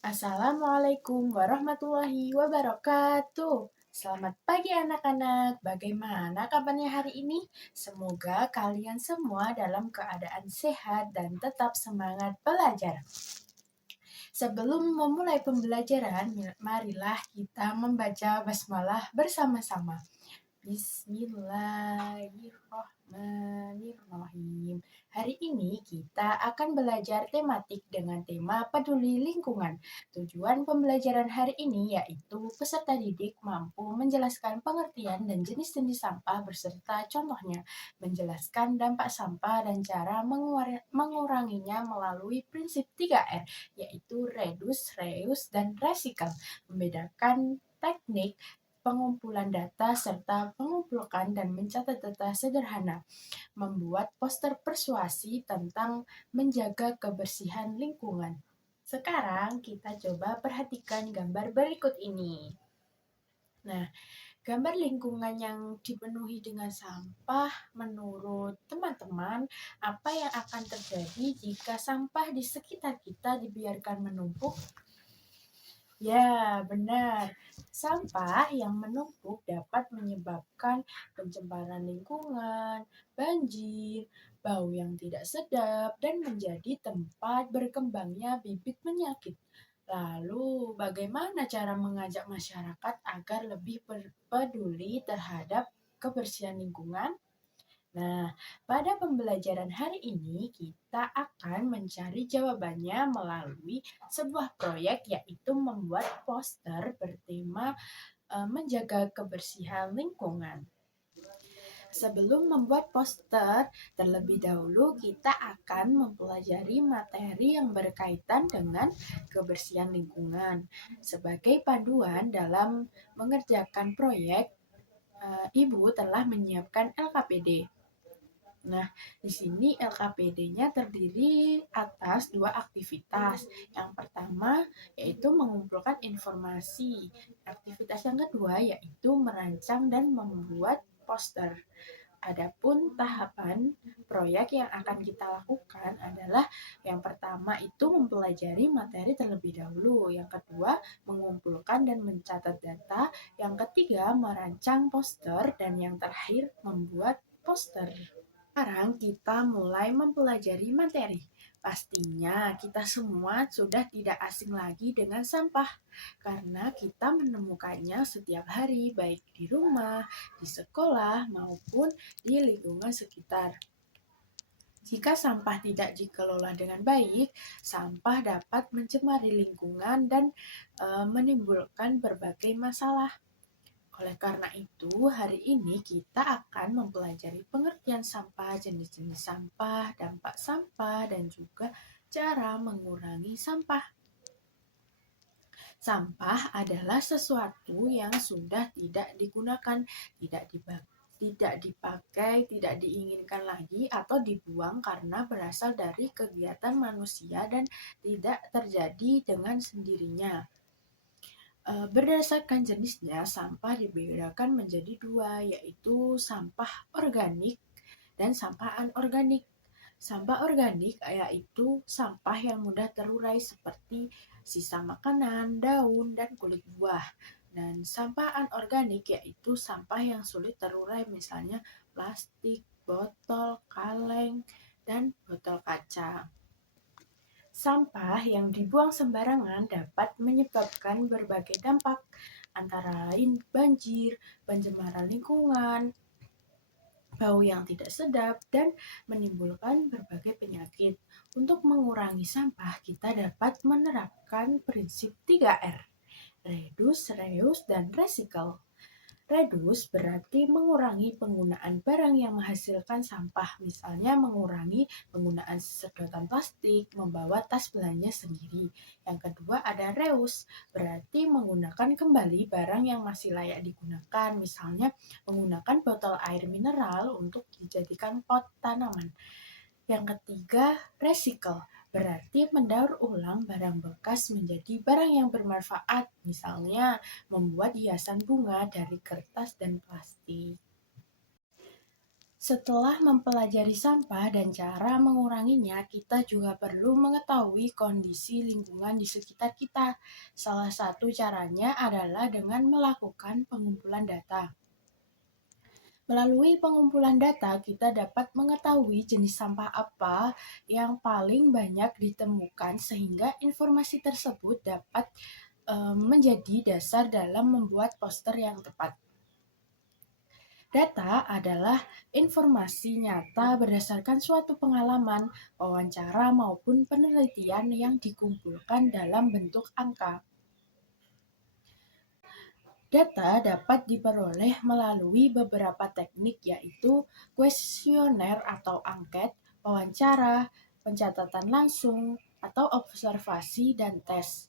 Assalamualaikum warahmatullahi wabarakatuh. Selamat pagi anak-anak. Bagaimana kabarnya hari ini? Semoga kalian semua dalam keadaan sehat dan tetap semangat belajar. Sebelum memulai pembelajaran, marilah kita membaca basmalah bersama-sama. Bismillahirrahmanirrahim. Hari ini kita akan belajar tematik dengan tema peduli lingkungan. Tujuan pembelajaran hari ini yaitu peserta didik mampu menjelaskan pengertian dan jenis-jenis sampah beserta contohnya, menjelaskan dampak sampah dan cara menguranginya melalui prinsip 3R, yaitu reduce, reuse, dan recycle, membedakan teknik pengumpulan data serta mengumpulkan dan mencatat data sederhana, membuat poster persuasi tentang menjaga kebersihan lingkungan. Sekarang kita coba perhatikan gambar berikut ini. Nah, gambar lingkungan yang dipenuhi dengan sampah, menurut teman-teman, apa yang akan terjadi jika sampah di sekitar kita dibiarkan menumpuk? Ya, benar. Sampah yang menumpuk dapat menyebabkan pencemaran lingkungan, banjir, bau yang tidak sedap, dan menjadi tempat berkembangnya bibit penyakit. Lalu, bagaimana cara mengajak masyarakat agar lebih peduli terhadap kebersihan lingkungan? Nah, pada pembelajaran hari ini kita akan mencari jawabannya melalui sebuah proyek, yaitu membuat poster bertema menjaga kebersihan lingkungan. Sebelum membuat poster, terlebih dahulu kita akan mempelajari materi yang berkaitan dengan kebersihan lingkungan. Sebagai panduan dalam mengerjakan proyek, Ibu telah menyiapkan LKPD. Nah, di sini LKPD-nya terdiri atas dua aktivitas. Yang pertama yaitu mengumpulkan informasi. Aktivitas yang kedua yaitu merancang dan membuat poster. Adapun tahapan proyek yang akan kita lakukan adalah yang pertama itu mempelajari materi terlebih dahulu, yang kedua mengumpulkan dan mencatat data, yang ketiga merancang poster, dan yang terakhir membuat poster. Sekarang kita mulai mempelajari materi. Pastinya kita semua sudah tidak asing lagi dengan sampah karena kita menemukannya setiap hari baik di rumah, di sekolah maupun di lingkungan sekitar. Jika sampah tidak dikelola dengan baik, sampah dapat mencemari lingkungan dan menimbulkan berbagai masalah. Oleh karena itu, hari ini kita akan mempelajari pengertian sampah, jenis-jenis sampah, dampak sampah, dan juga cara mengurangi sampah. Sampah adalah sesuatu yang sudah tidak digunakan, tidak dipakai, tidak diinginkan lagi, atau dibuang karena berasal dari kegiatan manusia dan tidak terjadi dengan sendirinya. Berdasarkan jenisnya, sampah dibedakan menjadi dua, yaitu sampah organik dan sampah anorganik. Sampah organik yaitu sampah yang mudah terurai seperti sisa makanan, daun, dan kulit buah. Dan sampah anorganik yaitu sampah yang sulit terurai, misalnya plastik, botol, kaleng, dan botol kaca. Sampah yang dibuang sembarangan dapat menyebabkan berbagai dampak, antara lain banjir, pencemaran lingkungan, bau yang tidak sedap, dan menimbulkan berbagai penyakit. Untuk mengurangi sampah, kita dapat menerapkan prinsip 3R, reduce, reuse, dan recycle. Reduce berarti mengurangi penggunaan barang yang menghasilkan sampah, misalnya mengurangi penggunaan sedotan plastik, membawa tas belanja sendiri. Yang kedua ada reuse, berarti menggunakan kembali barang yang masih layak digunakan, misalnya menggunakan botol air mineral untuk dijadikan pot tanaman. Yang ketiga, recycle, berarti mendaur ulang barang bekas menjadi barang yang bermanfaat, misalnya membuat hiasan bunga dari kertas dan plastik. Setelah mempelajari sampah dan cara menguranginya, kita juga perlu mengetahui kondisi lingkungan di sekitar kita. Salah satu caranya adalah dengan melakukan pengumpulan data. Melalui pengumpulan data, kita dapat mengetahui jenis sampah apa yang paling banyak ditemukan, sehingga informasi tersebut dapat menjadi dasar dalam membuat poster yang tepat. Data adalah informasi nyata berdasarkan suatu pengalaman, wawancara, maupun penelitian yang dikumpulkan dalam bentuk angka. Data dapat diperoleh melalui beberapa teknik, yaitu kuesioner atau angket, wawancara, pencatatan langsung, atau observasi dan tes.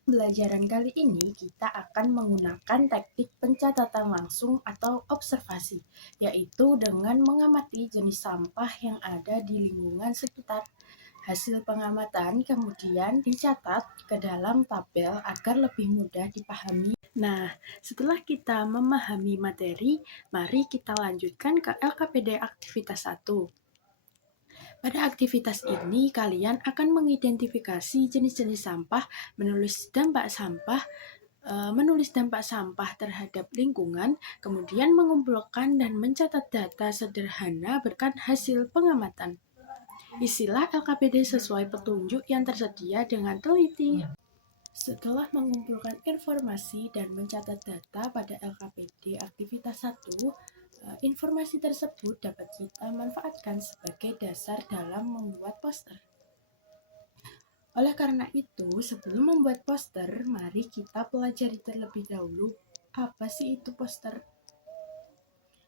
Pembelajaran kali ini kita akan menggunakan teknik pencatatan langsung atau observasi, yaitu dengan mengamati jenis sampah yang ada di lingkungan sekitar. Hasil pengamatan kemudian dicatat ke dalam tabel agar lebih mudah dipahami. Nah, setelah kita memahami materi, mari kita lanjutkan ke LKPD aktivitas 1. Pada aktivitas ini, kalian akan mengidentifikasi jenis-jenis sampah, menulis dampak sampah terhadap lingkungan, kemudian mengumpulkan dan mencatat data sederhana berkat hasil pengamatan. Isilah LKPD sesuai petunjuk yang tersedia dengan teliti. Setelah mengumpulkan informasi dan mencatat data pada LKPD aktivitas 1, informasi tersebut dapat kita manfaatkan sebagai dasar dalam membuat poster. Oleh karena itu, sebelum membuat poster, mari kita pelajari terlebih dahulu apa sih itu poster.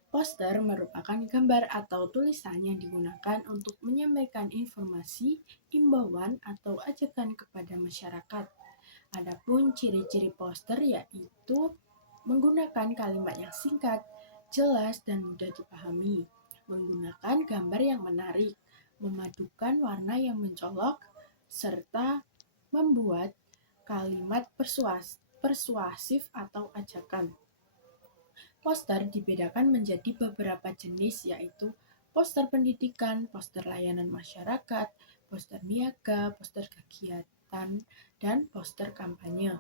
Poster merupakan gambar atau tulisan yang digunakan untuk menyampaikan informasi, imbauan, atau ajakan kepada masyarakat. Adapun ciri-ciri poster yaitu menggunakan kalimat yang singkat, jelas, dan mudah dipahami, menggunakan gambar yang menarik, memadukan warna yang mencolok, serta membuat kalimat persuasif atau ajakan. Poster dibedakan menjadi beberapa jenis, yaitu poster pendidikan, poster layanan masyarakat, poster niaga, poster kegiatan, dan poster kampanye.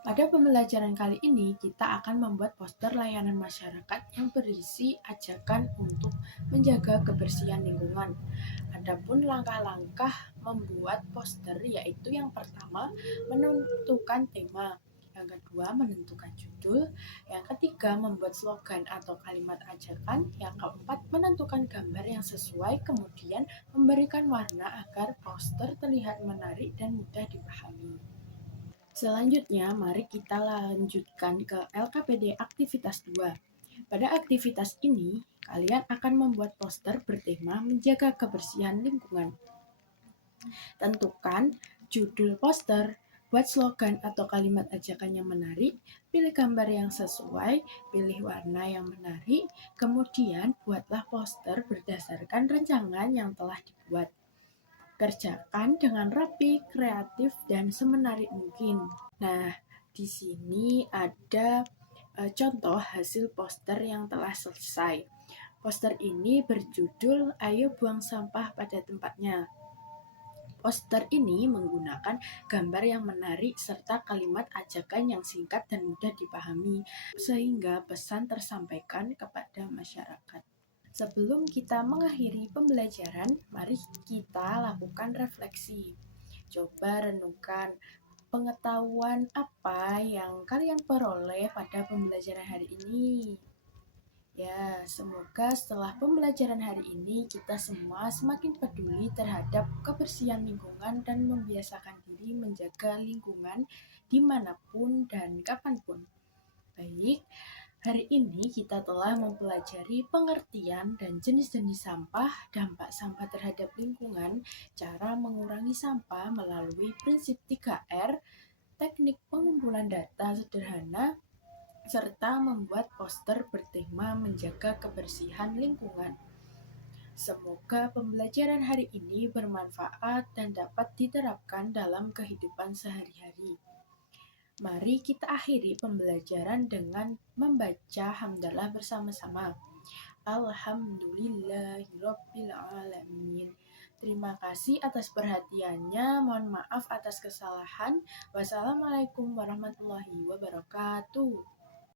Pada pembelajaran kali ini, kita akan membuat poster layanan masyarakat yang berisi ajakan untuk menjaga kebersihan lingkungan. Adapun langkah-langkah membuat poster yaitu yang pertama, menentukan tema. Yang kedua, menentukan judul. Yang ketiga, membuat slogan atau kalimat ajakan. Yang keempat, menentukan gambar yang sesuai, kemudian memberikan warna agar poster terlihat menarik dan mudah dipahami. Selanjutnya, mari kita lanjutkan ke LKPD aktivitas 2. Pada aktivitas ini, kalian akan membuat poster bertema menjaga kebersihan lingkungan. Tentukan judul poster, buat slogan atau kalimat ajakan yang menarik, pilih gambar yang sesuai, pilih warna yang menarik, kemudian buatlah poster berdasarkan rancangan yang telah dibuat. Kerjakan dengan rapi, kreatif, dan semenarik mungkin. Nah, di sini ada contoh hasil poster yang telah selesai. Poster ini berjudul "Ayo buang sampah pada tempatnya". Poster ini menggunakan gambar yang menarik serta kalimat ajakan yang singkat dan mudah dipahami, sehingga pesan tersampaikan kepada masyarakat. Sebelum kita mengakhiri pembelajaran, mari kita lakukan refleksi. Coba renungkan pengetahuan apa yang kalian peroleh pada pembelajaran hari ini. Ya, semoga setelah pembelajaran hari ini kita semua semakin peduli terhadap kebersihan lingkungan dan membiasakan diri menjaga lingkungan dimanapun dan kapanpun. Baik, hari ini kita telah mempelajari pengertian dan jenis-jenis sampah, dampak sampah terhadap lingkungan, cara mengurangi sampah melalui prinsip 3R, teknik pengumpulan data sederhana, serta membuat poster bertema menjaga kebersihan lingkungan. Semoga pembelajaran hari ini bermanfaat dan dapat diterapkan dalam kehidupan sehari-hari. Mari kita akhiri pembelajaran dengan membaca hamdalah bersama-sama. Alhamdulillahirabbil alamin. Terima kasih atas perhatiannya. Mohon maaf atas kesalahan. Wassalamualaikum warahmatullahi wabarakatuh.